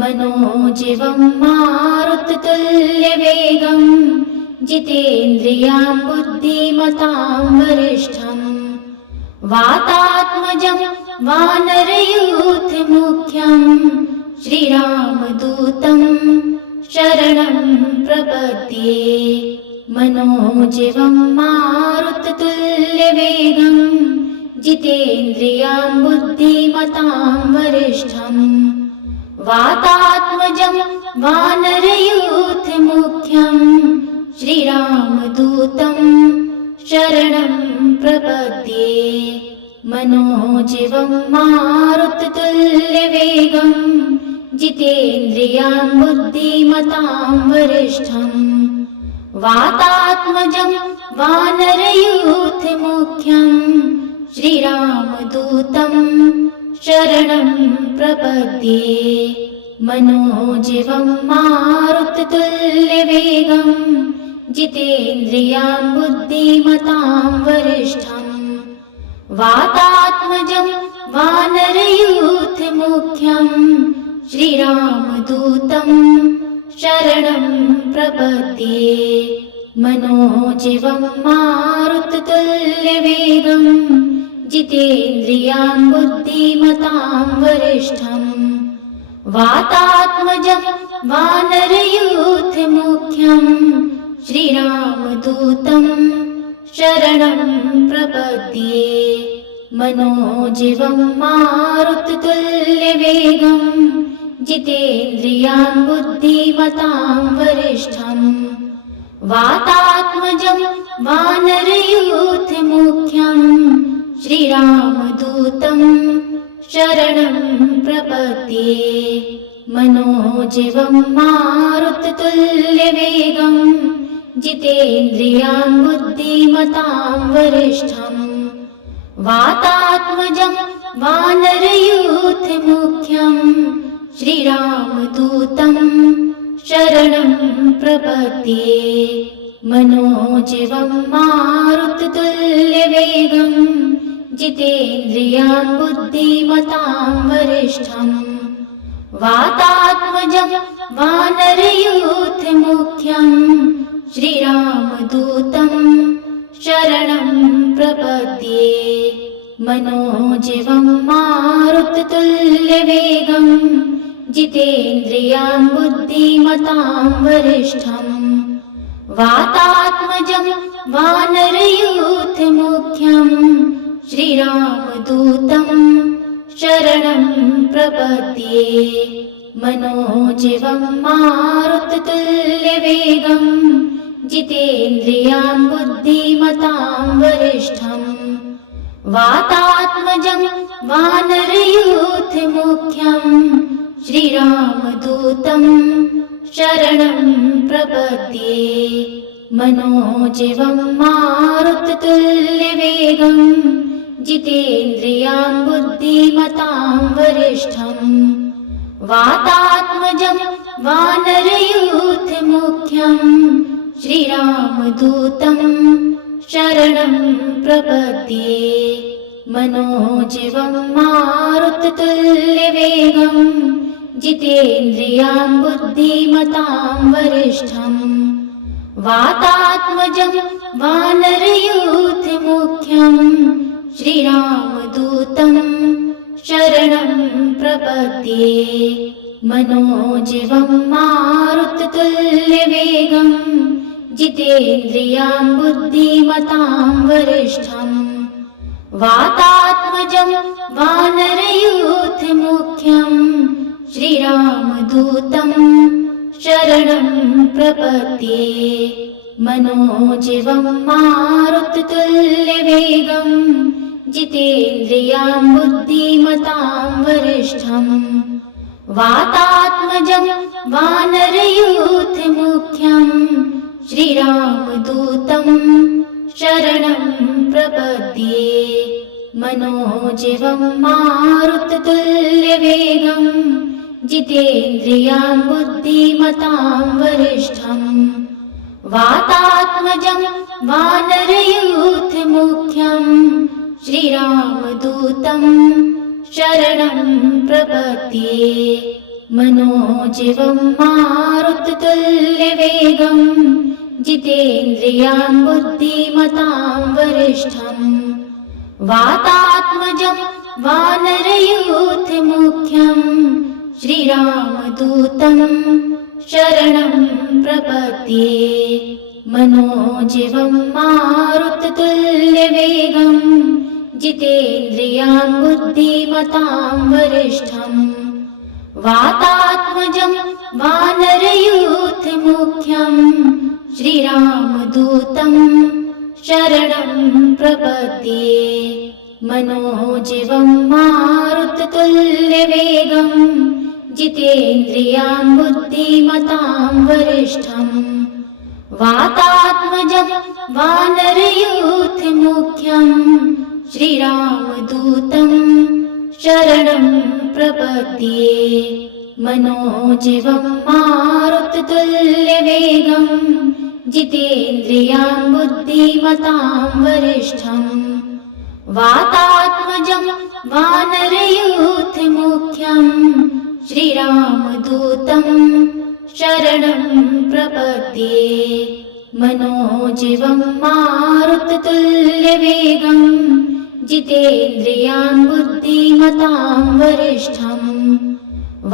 मनोजिवं मारुततुल्यवेगं जितेन्द्रियां बुद्धिमतां वरिष्ठम् वातात्मजं वानरयूथमुख्यं श्रीरामदूतं शरणं प्रपद्ये। मनोजिवं मारुततुल्यवेगं जितेन्द्रियां बुद्धिमतां वरिष्ठम् वातात्मजं वानरयूथमुख्यं श्रीरामदूतं शरणं प्रपद्ये। मनोजिवं मारुततुल्यवेगं जितेन्द्रियां बुद्धिमतां वरिष्ठम् वातात्मजं वानरयूथमुख्यं श्रीरामदूतं शरणं प्रपद्ये। मनोजिवं मारुततुल्यवेगं जितेन्द्रियां बुद्धिमतां वरिष्ठम् वातात्मजं वानरयूथमुख्यं श्रीरामदूतं शरणं प्रपद्ये। मनोजिवं मारुततुल्यवेगं जितेन्द्रियां बुद्धिमतां वरिष्ठम् वातात्मजं वानरयूथमुख्यं श्रीरामदूतं शरणं प्रपद्ये। मनोजिवं मारुततुल्यवेगं जितेन्द्रियां बुद्धिमतां वरिष्ठम् वातात्मजं वानरयूथमुख्यं श्रीरामदूतं शरणं प्रपद्ये। मनोजिवं मारुततुल्यवेगं जितेन्द्रियां बुद्धिमतां वरिष्ठम् वातात्मजं वानरयूथमुख्यं श्रीरामदूतं शरणं प्रपद्ये। मनोजिवं मारुततुल्यवेगं जितेन्द्रियां बुद्धिमतां वरिष्ठम् वातात्मजं वानरयूथमुख्यं श्रीरामदूतं शरणं प्रपद्ये। मनोजिवं मारुततुल्यवेगं जितेन्द्रियां बुद्धिमतां वरिष्ठम् वातात्मजं वानरयूथमुख्यं श्रीरामदूतं शरणं प्रपद्ये। मनोजिवं मारुततुल्यवेगं जितेन्द्रियां बुद्धिमतां वरिष्ठम् वातात्मजं वानरयूथमुख्यं श्रीरामदूतं शरणं प्रपद्ये। मनोजिवं मारुततुल्यवेगं जितेन्द्रियां बुद्धिमतां वरिष्ठम् वातात्मजं वानरयूथमुख्यं श्रीरामदूतं शरणं प्रपद्ये। मनोजिवं मारुततुल्यवेगं जितेन्द्रियां बुद्धिमतां वरिष्ठम् वातात्मजं वानरयूथमुख्यं श्रीरामदूतं शरणं प्रपद्ये। मनोजिवं मारुततुल्यवेगं जितेन्द्रियां बुद्धिमतां वरिष्ठम् वातात्मजं वानरयूथमुख्यं श्रीरामदूतं शरणं प्रपद्ये। मनोजिवं मारुततुल्यवेगं जितेन्द्रियां बुद्धिमतां वरिष्ठम् वातात्मजं वानरयूथमुख्यं श्रीरामदूतं शरणं प्रपद्ये। मनोजिवं मारुततुल्यवेगं जितेन्द्रियां बुद्धिमतां वरिष्ठम् वातात्मजं वानरयूथमुख्यं श्रीरामदूतं शरणं प्रपद्ये। मनोजिवं मारुततुल्यवेगं जितेन्द्रियां बुद्धिमतां वरिष्ठं वातात्मजं वानरयूथमुख्यं श्रीरामदूतं शरणं प्रपद्ये। मनोजिवं मारुततुल्यवेगं जितेन्द्रियां बुद्धिमतां वरिष्ठं वातात्मजं वानरयूथमुख्यं श्रीरामदूतं शरणं प्रपद्ये। मनोजिवं मारुततुल्यवेगं जितेन्द्रियां बुद्धिमतां वरिष्ठं वातात्मजं वानरयूथमुख्यं श्रीरामदूतं शरणं प्रपद्ये। मनोजिवं मारुततुल्यवेगं जितेन्द्रियां बुद्धिमतां वरिष्ठं वातात्मजं वानरयूथमुख्यं श्रीरामदूतं शरणं प्रपद्ये। मनोजिवं मारुततुल्यवेगं जितेन्द्रियां बुद्धिमतां वरिष्ठं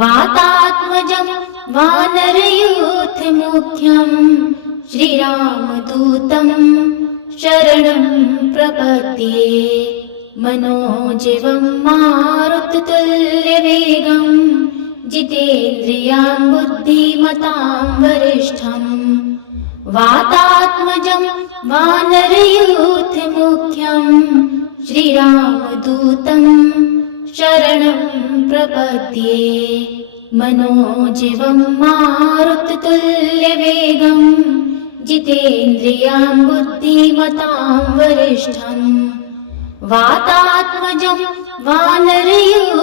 वातात्मजं वानरयूथमुख्यं श्रीरामदूतं शरणं प्रपद्ये। मनोजिवं मारुततुल्यवेगं जितेन्द्रियां बुद्धिमतां वरिष्ठं वातात्मजं वानरयूथमुख्यं श्रीरामदूतं शरणं प्रपद्ये। मनोजिवं मारुततुल्यवेगं जितेन्द्रियां बुद्धिमतां वरिष्ठं वातात्मजं वानरयूथमुख्यं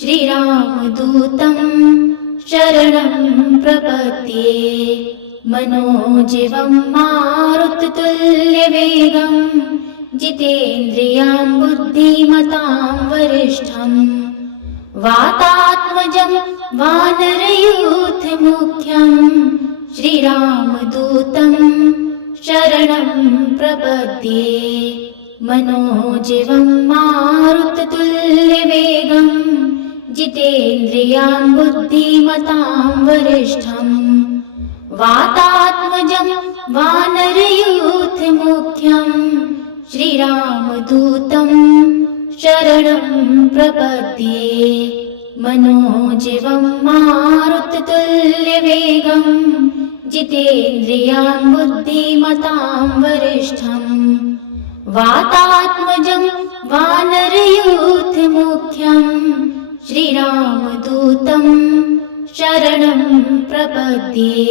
श्रीरामदूतं शरणं प्रपद्ये। मनोजिवं मारुततुल्यवेगं जितेन्द्रियां बुद्धिमतां वरिष्ठं वातात्मजं वानरयूथमुख्यं श्रीरामदूतं शरणं प्रपद्ये। मनोजिवं मारुततुल्यवेगं जितेन्द्रियां बुद्धिमतां वरिष्ठं वातात्मजं वानरयूथमुख्यं श्रीरामदूतं शरणं प्रपद्ये। मनोजिवं मारुततुल्यवेगं जितेन्द्रियां बुद्धिमतां वरिष्ठं वातात्मजं वानरयूथमुख्यं श्रीरामदूतं शरणं प्रपद्ये।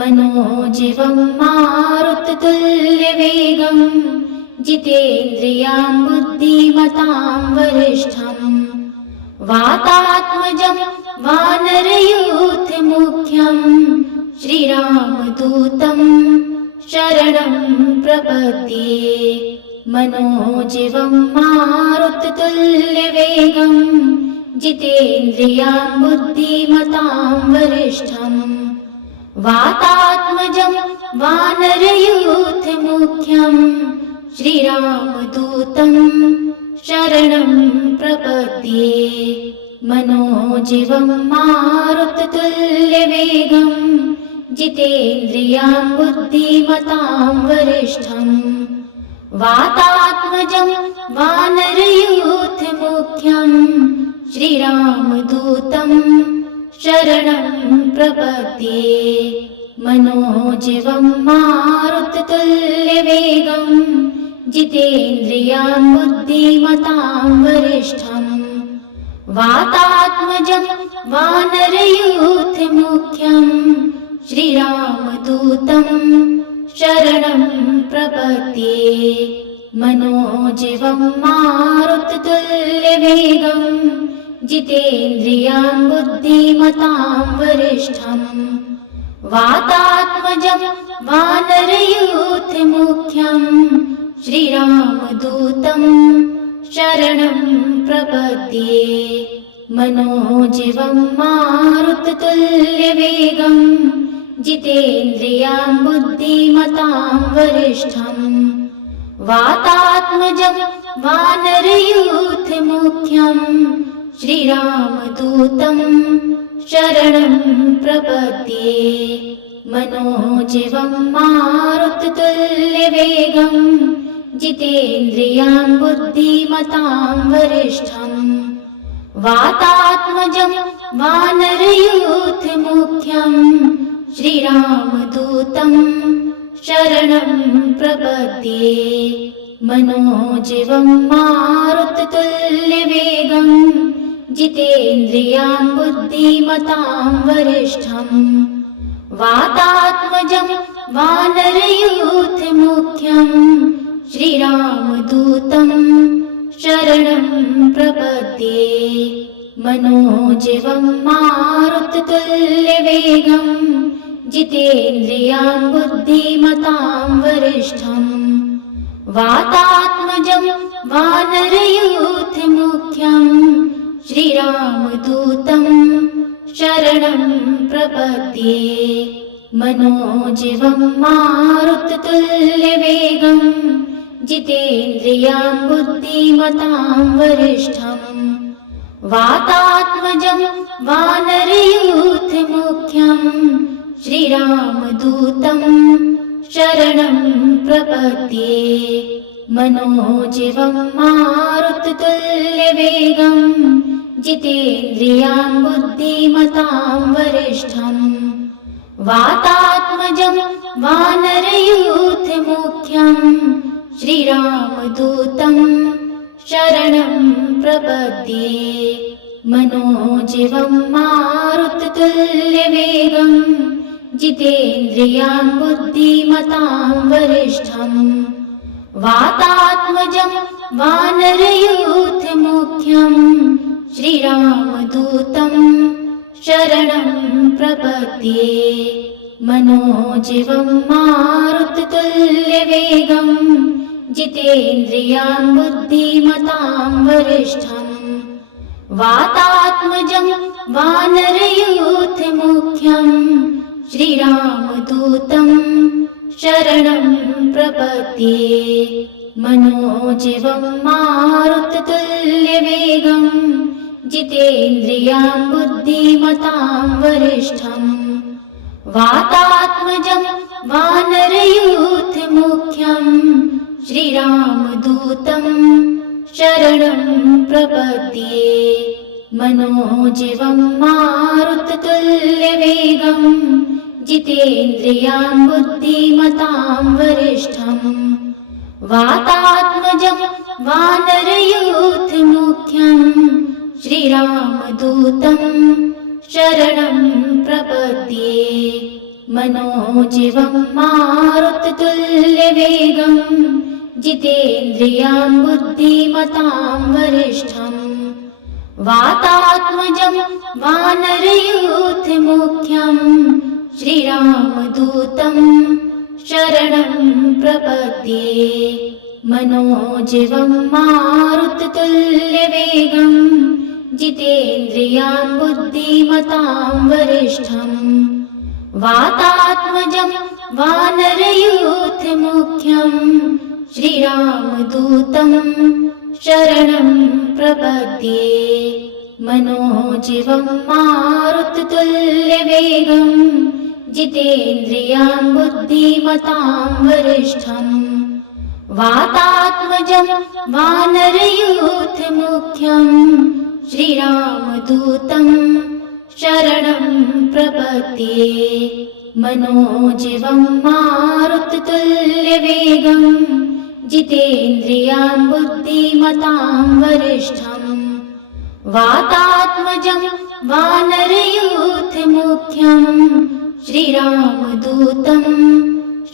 मनोजिवं मारुततुल्यवेगं जितेन्द्रियां बुद्धिमतां वरिष्ठं वातात्मजं वानरयूथमुख्यं श्रीरामदूतं शरणं प्रपद्ये। मनोजिवं मारुततुल्यवेगं जितेन्द्रियां बुद्धिमतां वरिष्ठं वातात्मजं वानरयूथमुख्यं श्रीरामदूतं शरणं प्रपद्ये। मनोजिवं मारुततुल्यवेगं जितेन्द्रियां बुद्धिमतां वरिष्ठं वातात्मजं वानरयूथमुख्यं श्रीरामदूतं शरणं प्रपद्ये। मनोजिवं मारुततुल्यवेगं जितेन्द्रियां बुद्धिमतां वरिष्ठं वातात्मजं वानरयूथमुख्यं श्रीरामदूतं शरणं प्रपद्ये। मनोजिवं मारुततुल्यवेगं जितेन्द्रियां बुद्धिमतां वरिष्ठं वातात्मजं वानरयूथमुख्यं श्रीरामदूतं शरणं प्रपद्ये। मनोजिवं मारुततुल्यवेगं जितेन्द्रियां बुद्धिमतां वरिष्ठम् वातात्मजं वानरयूथमुख्यं श्रीरामदूतं शरणं प्रपद्ये मनोजिवं मारुततुल्यवेगं जितेन्द्रियां बुद्धिमतां वरिष्ठम् वातात्मजं वानरयूथमुख्यं श्रीरामदूतं शरणं प्रपद्ये मनोजिवं मारुततुल्यवेगं जितेन्द्रियां बुद्धिमतां वरिष्ठम् वातात्मजं वानरयूथमुख्यं श्रीरामदूतं शरणं प्रपद्ये मनोजिवं मारुततुल्यवेगं जितेन्द्रियां बुद्धिमतां वरिष्ठम् वातात्मजं वानरयूथमुख्यं श्रीरामदूतं शरणं प्रपद्ये मनोजिवं मारुततुल्यवेगं जितेन्द्रियां बुद्धिमतां वरिष्ठम् वातात्मजं वानरयूथमुख्यं श्रीरामदूतं शरणं प्रपद्ये मनोजिवं मारुततुल्यवेगं जितेन्द्रियां बुद्धिमतां वरिष्ठम् वातात्मजं वानरयूथमुख्यं श्रीरामदूतं शरणं प्रपद्ये मनोजिवं मारुततुल्यवेगं जितेन्द्रियां बुद्धिमतां वरिष्ठम् वातात्मजं वानरयूथमुख्यं श्रीरामदूतं शरणं प्रपद्ये मनोजिवं मारुततुल्यवेगं जितेन्द्रियां बुद्धिमतां वरिष्ठम् वातात्मजं वानरयूथमुख्यं श्रीरामदूतं शरणं प्रपद्ये मनोजिवं मारुततुल्यवेगं जितेन्द्रियां बुद्धिमतां वरिष्ठम् वातात्मजं वानरयूथमुख्यं श्रीरामदूतं शरणं प्रपद्ये मनोजिवं मारुततुल्यवेगं जितेन्द्रियां बुद्धिमतां वरिष्ठम् वातात्मजं वानरयूथमुख्यं श्रीरामदूतं शरणं प्रपद्ये मनोजिवं मारुततुल्यवेगं जितेन्द्रियां बुद्धिमतां वरिष्ठम् वातात्मजं वानरयूथमुख्यं श्रीरामदूतं शरणं प्रपद्ये मनोजिवं मारुततुल्यवेगं जितेन्द्रियां बुद्धिमतां वरिष्ठम् वातात्मजं वानरयूथमुख्यं श्रीरामदूतं शरणं प्रपद्ये मनोजिवं मारुततुल्यवेगं जितेन्द्रियां बुद्धिमतां वरिष्ठम् वातात्मजं वानरयूथमुख्यं श्रीरामदूतं शरणं प्रपद्ये मनोजिवं मारुततुल्यवेगं जितेन्द्रियां बुद्धिमतां वरिष्ठम् वातात्मजं वानरयूथमुख्यं श्रीरामदूतं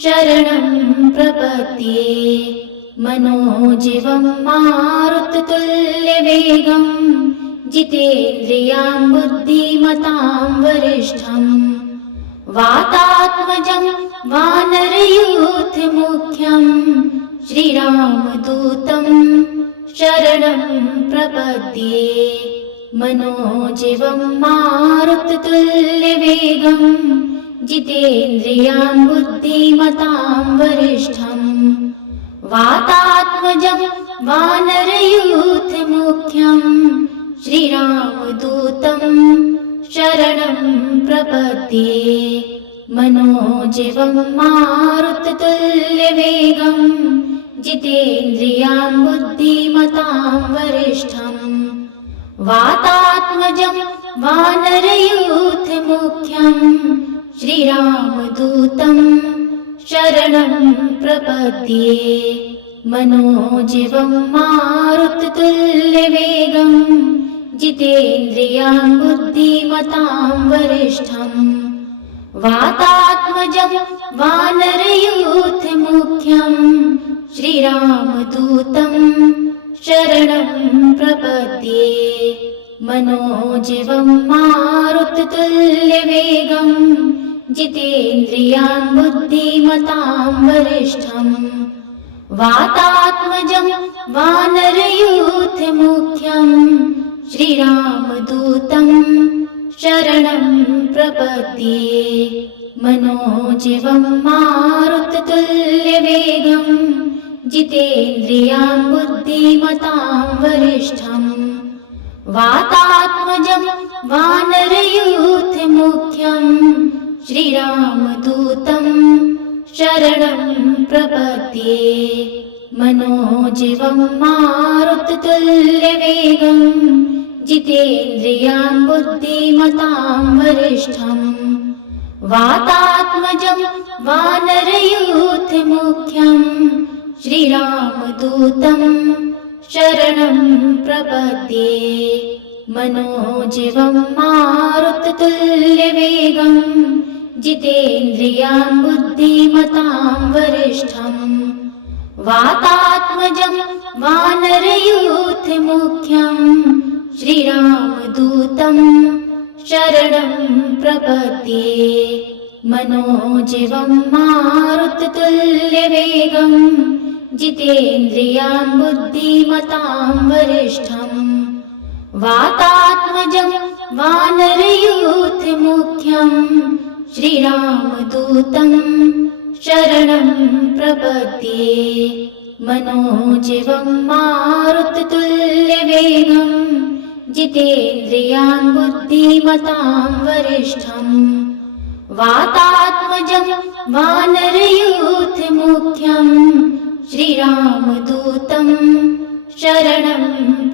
शरणं प्रपद्ये मनोजिवं मारुततुल्यवेगं जितेन्द्रियां बुद्धिमतां वरिष्ठम् वातात्मजं वानरयूथमुख्यं श्रीरामदूतं शरणं प्रपद्ये मनोजवं मारुततुल्यवेगं जितेन्द्रियां बुद्धिमतां वरिष्ठं वातात्मजं वानरयूथमुख्यं श्रीरामदूतं शरणं प्रपद्ये। मनोजवं मारुततुल्यवेगं जितेन्द्रियां बुद्धिमतां वरिष्ठं वातात्मजं वानरयूथमुख्यं श्रीरामदूतं शरणं प्रपद्ये। मनोजवं मारुततुल्यवेगं जितेन्द्रियां बुद्धिमतां वरिष्ठं वातात्मजं वानरयूथमुख्यं श्रीरामदूतं शरणं प्रपद्ये। मनोजवं मारुततुल्यवेगं जितेन्द्रियां बुद्धिमतां वरिष्ठं वातात्मजं वानरयूथमुख्यं श्रीरामदूतं शरणं प्रपद्ये। मनोजवं मारुततुल्यवेगं जितेन्द्रियां बुद्धिमतां वरिष्ठं वातात्मजं वानरयूथमुख्यं श्रीरामदूतं शरणं प्रपद्ये। मनोजवं मारुततुल्यवेगं जितेन्द्रियां बुद्धिमतां वरिष्ठं वातात्मजं वानरयूथमुख्यं श्रीरामदूतं शरणं प्रपद्ये। मनोजवं मारुततुल्यवेगं जितेन्द्रियां बुद्धिमतां वरिष्ठं वातात्मजं वानरयूथमुख्यं श्रीरामदूतं शरणं प्रपद्ये। मनोजवं मारुततुल्यवेगं जितेन्द्रियां बुद्धिमतां वरिष्ठं वातात्मजं वानरयूथमुख्यं श्रीरामदूतं शरणं प्रपद्ये। मनोजवं मारुततुल्यवेगं जितेन्द्रियां बुद्धिमतां वरिष्ठं वातात्मजं वानरयूथमुख्यं श्रीरामदूतं शरणं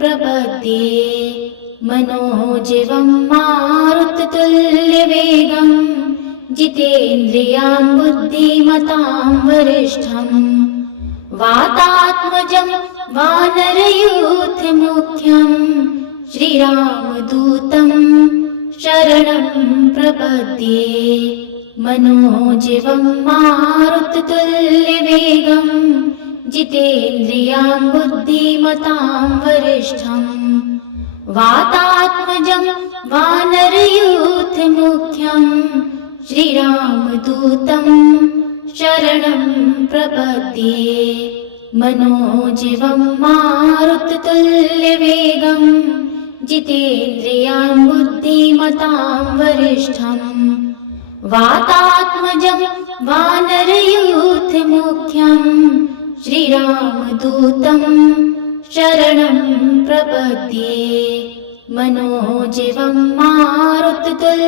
प्रपद्ये। मनोजवं मारुततुल्यवेगं जितेन्द्रियां बुद्धिमतां वरिष्ठं वातात्मजं वानरयूथमुख्यं श्रीरामदूतं शरणं प्रपद्ये। मनोजवं मारुततुल्यवेगं जितेन्द्रियां बुद्धिमतां वरिष्ठं वातात्मजं वानरयूथमुख्यं श्रीरामदूतं शरणं प्रपद्ये। मनोजवं मारुततुल्यवेगं जितेन्द्रियां बुद्धिमतां वरिष्ठं वातात्मजं वानरयूथमुख्यं श्रीरामदूतं शरणं प्रपद्ये। मनोजवं मारुततुल्यवेगं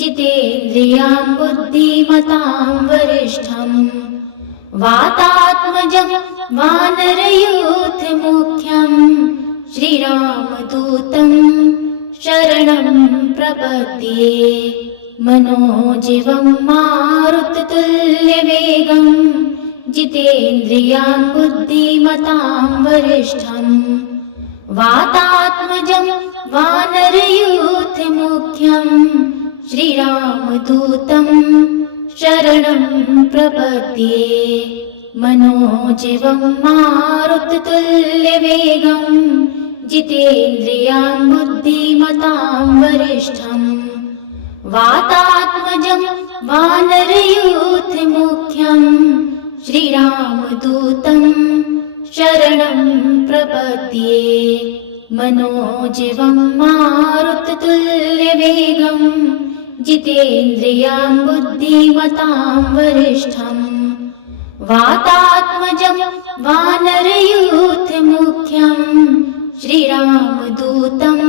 जितेन्द्रियां बुद्धिमतां वरिष्ठं वातात्मजं वानरयूथमुख्यं श्रीरामदूतं शरणं प्रपद्ये। मनोजवं मारुततुल्यवेगं जितेन्द्रियां बुद्धिमतां वरिष्ठं वातात्मजं वानरयूथमुख्यं श्रीरामदूतं शरणं प्रपद्ये। मनोजवं मारुततुल्यवेगं जितेन्द्रियां बुद्धिमतां वरिष्ठं वातात्मजं वानरयूथमुख्यं श्रीरामदूतं शरणं प्रपद्ये। मनोजवं मारुततुल्यवेगं जितेन्द्रियां बुद्धिमतां वरिष्ठम् वातात्मजं वानरयूथमुख्यं श्रीरामदूतं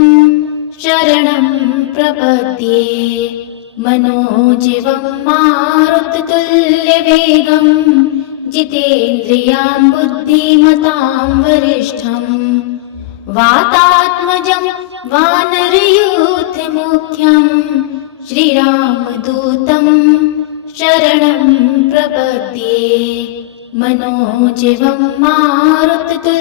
शरणं प्रपद्ये मनोजवं मारुततुल्यवेगं जितेन्द्रियां बुद्धिमतां वरिष्ठम् वातात्मजं वानरयूथमुख्यं श्रीरामदूतं शरणं प्रपद्ये मनोजवं मारुततुल्यवेगं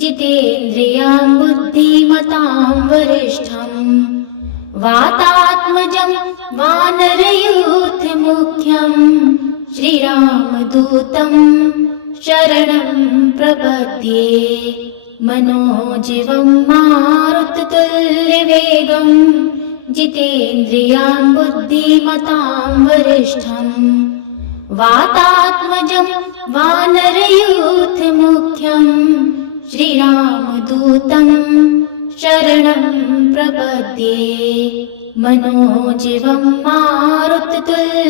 जितेन्द्रियां बुद्धिमतां वरिष्ठम् वातात्मजं वानरयूथमुख्यं श्रीरामदूतं शरणं प्रपद्ये मनोजवं मारुततुल्यवेगं जितेन्द्रियां बुद्धिमतां वरिष्ठम् वातात्मजं वानरयूथमुख्यं श्रीरामदूतं शरणं प्रपद्ये मनोजवं मारुततुल्यवेगं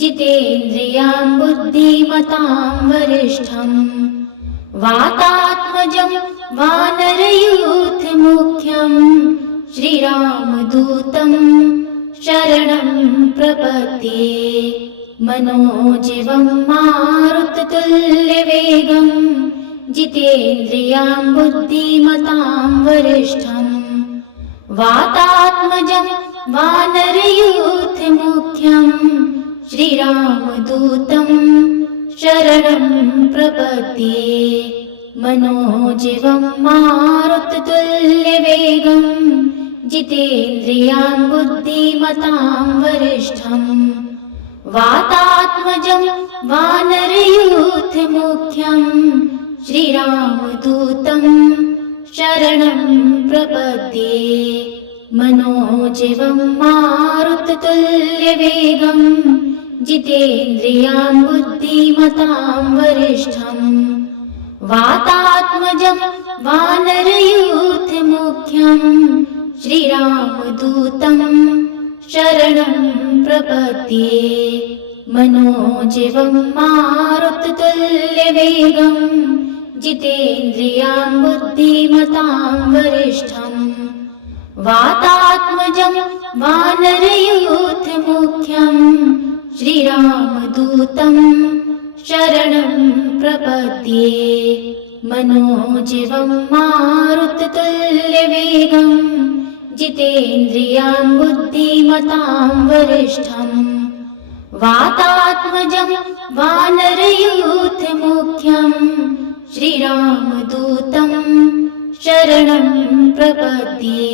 जितेन्द्रियां बुद्धिमतां वरिष्ठम् वातात्मजं वानरयूथमुख्यं श्रीरामदूतं शरणं प्रपद्ये मनोजवं मारुततुल्यवेगं जितेन्द्रियां बुद्धिमतां वरिष्ठम् वातात्मजं वानरयूथमुख्यं श्रीरामदूतं शरणं प्रपद्ये मनोजवं मारुततुल्यवेगं जितेन्द्रियां बुद्धिमतां वरिष्ठम् वातात्मजं वानरयूथमुख्यं श्रीरामदूतं शरणं प्रपद्ये मनोजवं मारुततुल्यवेगं जितेन्द्रियां बुद्धिमतां वरिष्ठम् वातात्मजं वानरयूथमुख्यं श्रीरामदूतं शरणं प्रपद्ये मनोजवं मारुततुल्यवेगं जितेन्द्रियां बुद्धिमतां वरिष्ठम् वातात्मजं वानरयूथमुख्यं श्रीरामदूतं शरणं प्रपद्ये मनोजवं मारुततुल्यवेगं जितेन्द्रियां बुद्धिमतां वरिष्ठम् वातात्मजं वानरयूथमुख्यं श्रीरामदूतं शरणं प्रपद्ये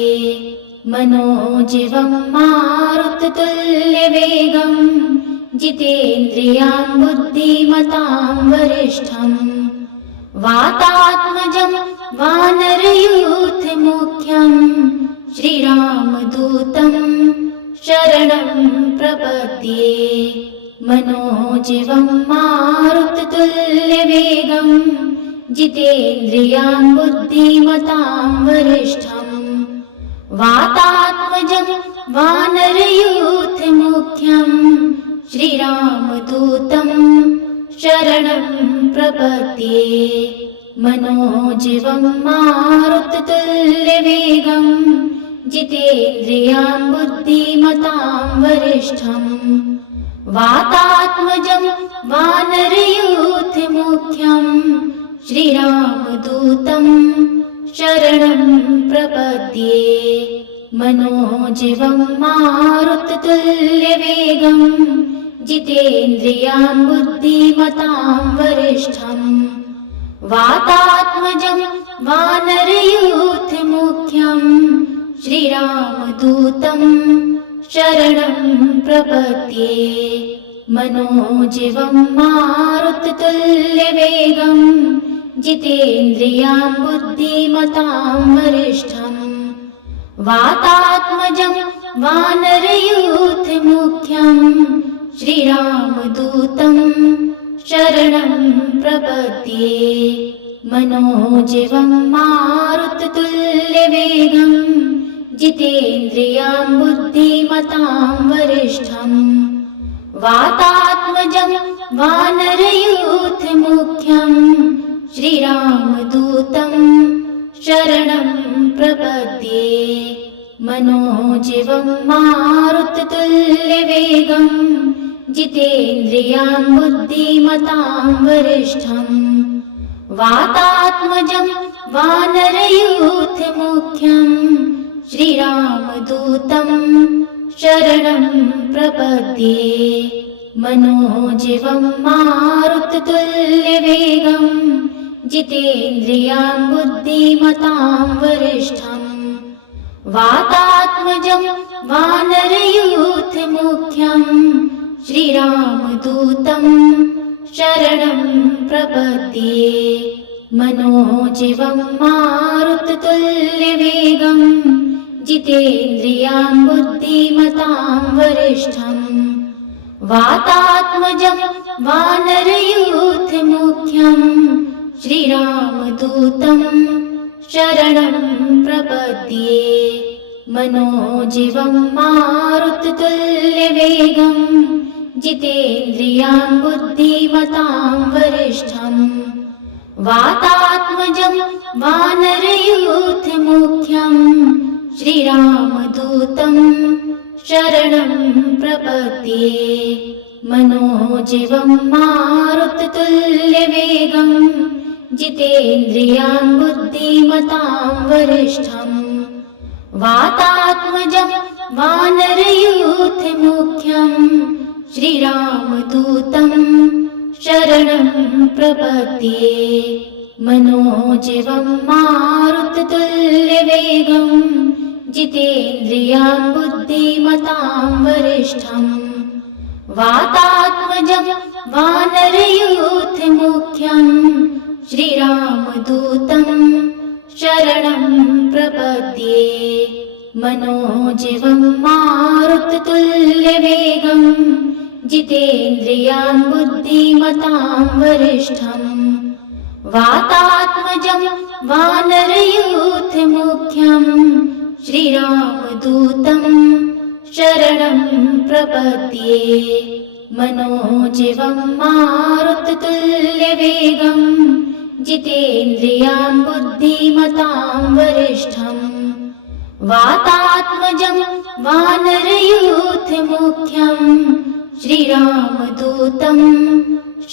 मनोजवं मारुततुल्यवेगं जितेन्द्रियां बुद्धिमतां वरिष्ठम् वातात्मजं वानरयूथमुख्यं श्रीरामदूतं शरणं प्रपद्ये मनोजवं मारुततुल्यवेगं जितेन्द्रियां बुद्धिमतां वरिष्ठम् वातात्मजं वानरयूथमुख्यं श्रीरामदूतं शरणं प्रपद्ये मनोजवं मारुततुल्यवेगं जितेन्द्रियां बुद्धिमतां वरिष्ठम् वातात्मजं वानरयूथमुख्यं श्रीरामदूतं शरणं प्रपद्ये मनोजवं मारुततुल्यवेगं जितेन्द्रियां बुद्धिमतां वरिष्ठम् वातात्मजं वानरयूथमुख्यं श्रीरामदूतं शरणं प्रपद्ये मनोजवं मारुततुल्यवेगं जितेन्द्रियां बुद्धिमतां वरिष्ठम् वातात्मजं वानरयूथमुख्यं श्रीरामदूतं शरणं प्रपद्ये मनोजवं मारुततुल्यवेगं जितेन्द्रियां बुद्धिमतां वरिष्ठं वातात्मजं वानरयूथमुख्यं श्रीरामदूतं शरणं प्रपद्ये। मनोजवं मारुततुल्यवेगं जितेन्द्रियां बुद्धिमतां वरिष्ठं वातात्मजं वानरयूथमुख्यं श्रीरामदूतं शरणं प्रपद्ये। मनोजवं मारुततुल्यवेगं जितेन्द्रियां बुद्धिमतां वरिष्ठं वातात्मजं वानरयूथमुख्यं श्रीरामदूतं शरणं प्रपद्ये। मनोजवं मारुततुल्यवेगं जितेन्द्रियां बुद्धिमतां वरिष्ठं वातात्मजं वानरयूथमुख्यं श्रीरामदूतं शरणं प्रपद्ये। मनोजवं मारुततुल्यवेगं जितेन्द्रियां बुद्धिमतां वरिष्ठं वातात्मजं वानरयूथमुख्यं श्रीरामदूतं शरणं प्रपद्ये। मनोजवं मारुततुल्यवेगं जितेन्द्रियां बुद्धिमतां वरिष्ठं वातात्मजं वानरयूथमुख्यं श्रीरामदूतं शरणं प्रपद्ये। मनोजवं मारुततुल्यवेगं जितेन्द्रियां बुद्धिमतां वरिष्ठं वातात्मजं वानरयूथमुख्यं श्रीरामदूतं शरणं प्रपद्ये। मनोजवं मारुततुल्यवेगं जितेन्द्रियां बुद्धिमतां वरिष्ठं वातात्मजं वानरयूथमुख्यं श्रीरामदूतं शरणं प्रपद्ये। मनोजवं मारुततुल्यवेगं जितेन्द्रियां बुद्धिमतां वरिष्ठं वातात्मजं वानरयूथमुख्यं श्रीरामदूतं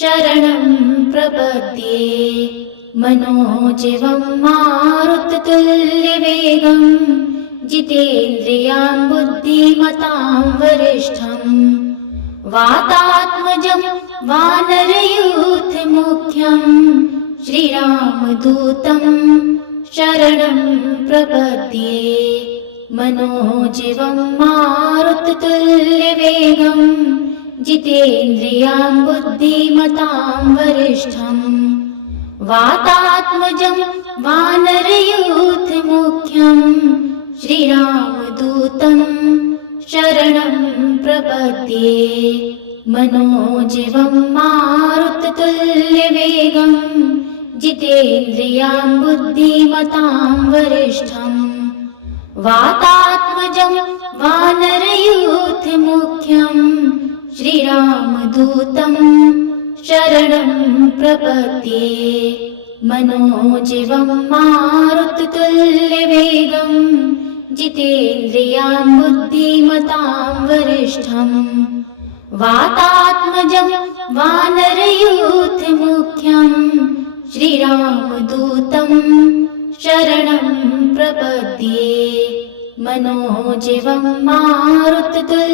शरणं प्रपद्ये। मनोजवं मारुततुल्यवेगं जितेन्द्रियां बुद्धिमतां वरिष्ठं वातात्मजं वानरयूथमुख्यं श्रीरामदूतं शरणं प्रपद्ये। मनोजवं मारुततुल्यवेगं जितेन्द्रियां बुद्धिमतां वरिष्ठं वातात्मजं वानरयूथमुख्यं श्रीरामदूतं शरणं प्रपद्ये। मनोजवं मारुततुल्यवेगं जितेन्द्रियां बुद्धिमतां वरिष्ठं वातात्मजं वानरयूथमुख्यं श्रीरामदूतं शरणं प्रपद्ये। मनोजवं मारुततुल्यवेगं जितेन्द्रियां बुद्धिमतां वरिष्ठं वातात्मजं वानरयूथमुख्यं श्रीरामदूतं शरणं प्रपद्ये। मनोजवं मारुततुल्यवेगं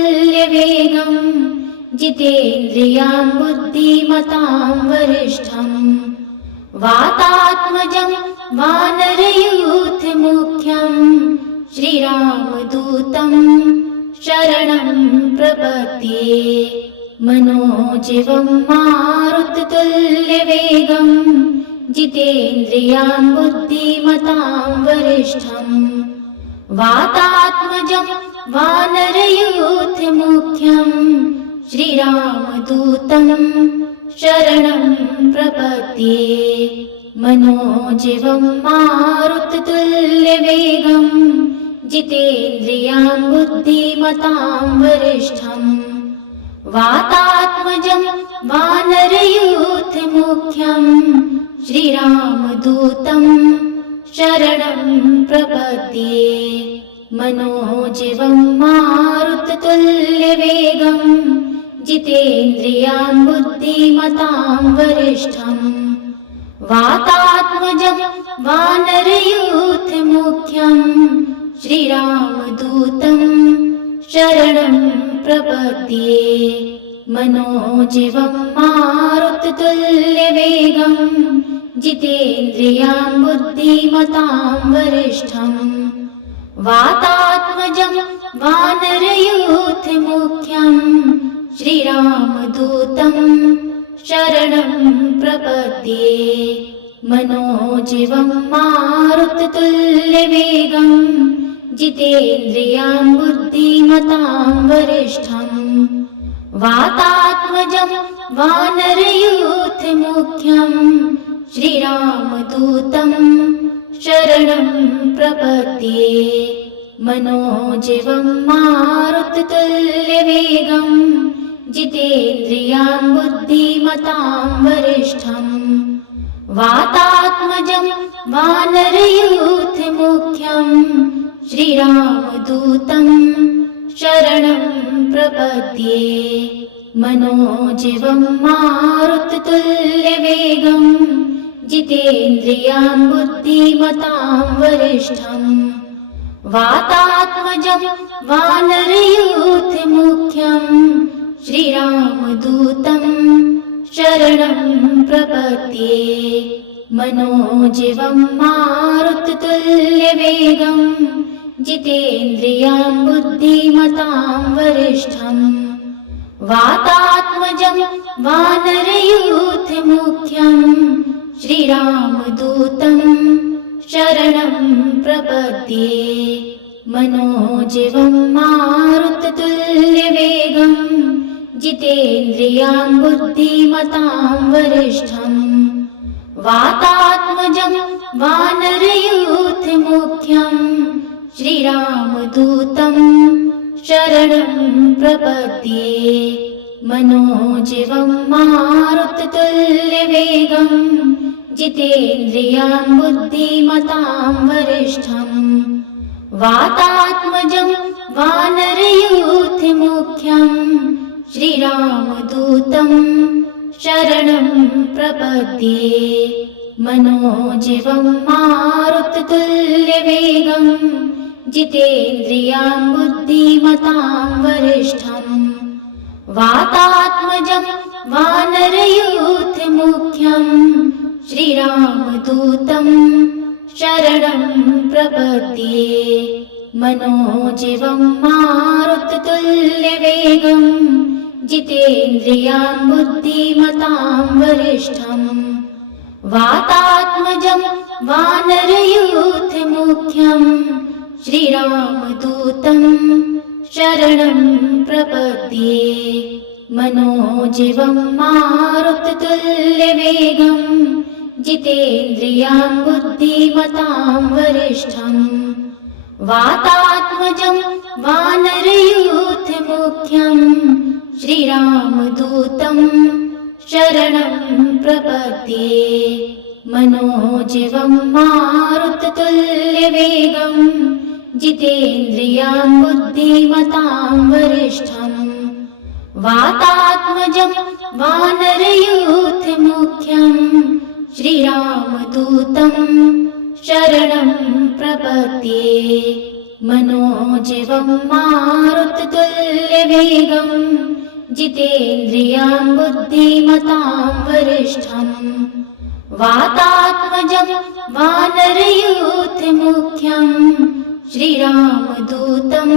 जितेन्द्रियां बुद्धिमतां वरिष्ठं वातात्मजं वानरयूथमुख्यं श्रीरामदूतं शरणं प्रपद्ये। मनोजवं मारुततुल्यवेगं जितेन्द्रियां बुद्धिमतां वरिष्ठं वातात्मजं वानरयूथमुख्यं श्रीरामदूतं शरणं प्रपद्ये। मनोजिवं मारुततुल्यवेगं जितेन्द्रियां बुद्धिमतां वरिष्ठं वातात्मजं वानरयूथमुख्यं श्रीरामदूतं शरणं प्रपद्ये। मनोजिवं मारुततुल्यवेगं जितेन्द्रियां बुद्धिमतां वरिष्ठं वातात्मजं वानरयूथमुख्यं श्रीरामदूतं शरणं प्रपद्ये। मनोजिवं मारुततुल्यवेगं जितेन्द्रियां बुद्धिमतां वरिष्ठं वातात्मजं वानरयूथमुख्यं श्रीरामदूतं शरणं प्रपद्ये। मनोजिवं मारुततुल्यवेगं जितेन्द्रियां बुद्धिमतां वरिष्ठं वातात्मजं वानरयूथमुख्यं श्रीरामदूतं शरणं प्रपद्ये। मनोजिवं मारुततुल्यवेगं जितेन्द्रियां बुद्धिमतां वरिष्ठं वातात्मजं वानरयूथमुख्यं श्रीरामदूतं शरणं प्रपद्ये। मनोजिवं मारुततुल्यवेगं जितेन्द्रियां बुद्धिमतां वरिष्ठं वातात्मजं वानरयूथमुख्यं श्रीरामदूतं शरणं प्रपद्ये। मनोजिवं मारुततुल्यवेगं जितेन्द्रियां बुद्धिमतां वरिष्ठं वातात्मजं वानरयूथमुख्यं श्रीरामदूतं शरणं प्रपद्ये। मनोजिवं मारुततुल्यवेगं जितेन्द्रियां बुद्धिमतां वरिष्ठं वातात्मजं वानरयूथमुख्यं श्रीरामदूतं शरणं प्रपद्ये। मनोजिवं मारुततुल्यवेगं जितेन्द्रियां बुद्धिमतां वरिष्ठं वातात्मजं वानरयूथमुख्यं श्रीरामदूतं शरणं प्रपद्ये। मनोजिवं मारुततुल्यवेगं जितेन्द्रियां बुद्धिमतां वरिष्ठं वातात्मजं वानरयूथमुख्यं श्रीरामदूतं शरणं प्रपद्ये। मनोजिवं मारुततुल्यवेगं जितेन्द्रियां बुद्धिमतां वरिष्ठं वातात्मजं वानरयूथमुख्यं श्रीरामदूतं शरणं प्रपद्ये। मनोजिवं मारुततुल्यवेगं जितेन्द्रियां बुद्धिमतां वरिष्ठं वातात्मजं वानरयूथमुख्यं श्रीरामदूतं शरणं प्रपद्ये। मनोजिवं मारुततुल्यवेगं जितेन्द्रियां बुद्धिमतां वरिष्ठं वातात्मजं वानरयूथमुख्यं श्रीरामदूतं शरणं प्रपद्ये। मनोजिवं मारुततुल्यवेगं जितेन्द्रियां बुद्धिमतां वरिष्ठं वातात्मजं वानरयूथमुख्यं श्रीरामदूतं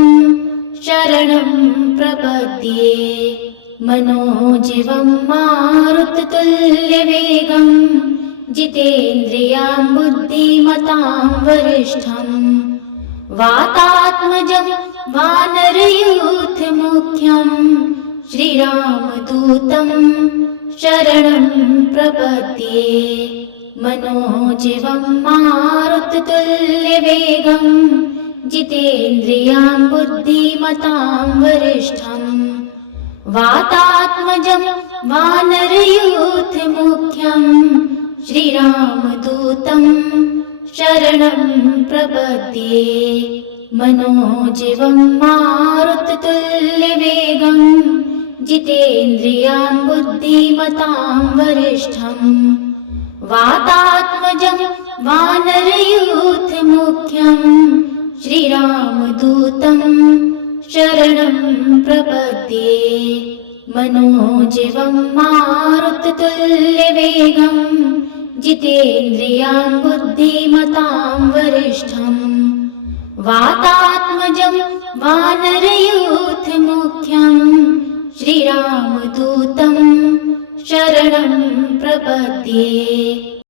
शरणं प्रपद्ये। मनोजिवं मारुततुल्यवेगं जितेन्द्रियां बुद्धिमतां वरिष्ठं वातात्मजं वानरयूथमुख्यं श्रीरामदूतं शरणं प्रपद्ये। मनोजवं मारुततुल्यवेगं जितेन्द्रियां बुद्धिमतां वरिष्ठम् वातात्मजं वानरयूथमुख्यं श्रीरामदूतं शरणं प्रपद्ये मनोजवं मारुततुल्यवेगं जितेन्द्रियां बुद्धिमतां वरिष्ठम् वातात्मजं वानरयूथमुख्यं श्रीरामदूतं शरणं प्रपद्ये मनोजवं मारुततुल्यवेगं जितेन्द्रियां बुद्धिमतां वरिष्ठम् वातात्मजं वानरयूथमुख्यं श्रीरामदूतं शरणं प्रपद्ये।